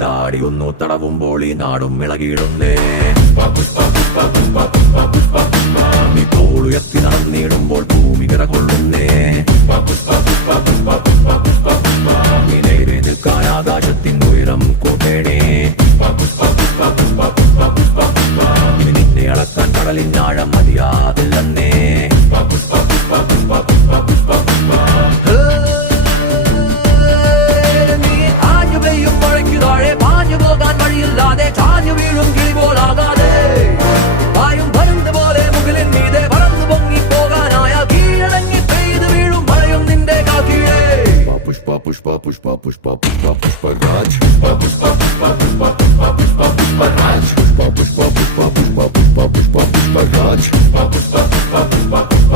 താടിയൊന്നു തടവുമ്പോൾ ഈ നാടും ഇളകിയിടുന്നേ. തോളുയർത്തി നടന്നിടുമ്പോൾ ഭൂമി വിറകൊള്ളുന്നേ. നേരെ നിൽക്കാൻ ആകാശത്തിൻ ഉയരം കൂട്ടേണേ. നിന്നെ അളക്കാൻ കടലിനാഴം മതിയാതില്ലെന്നേ. നീ ആഞ്ഞു പെയ്യും മഴയ്ക്കു താഴെ പാഞ്ഞു പോകാൻ വഴിയില്ലാതെ ചാഞ്ഞു വീഴും കിളി പോലാകാതെ പായും പരുന്ത് പോലെ മുകളിൽ മീതെ പറന്നു പൊങ്ങി പോകാനായ കീഴടങ്ങി പെയ്ത് വീഴും മഴയും നിന്റെ കാക്കീഴേ. പുഷ്പ പുഷ്പ പുഷ്പ പുഷ്പ പുഷ്പ പുഷ്പരാജ്. പുഷ്പ പുഷ്പ പുഷ്പ പുഷ്പ പുഷ്പ പുഷ്പരാജ്. പുഷ്പ പുഷ്പ പുഷ്പ പുഷ്പ പുഷ്പ പുഷ്പ പുഷ്പരാജ്. പുഷ്പ പുഷ്പ പുഷ്പ പുഷ്പ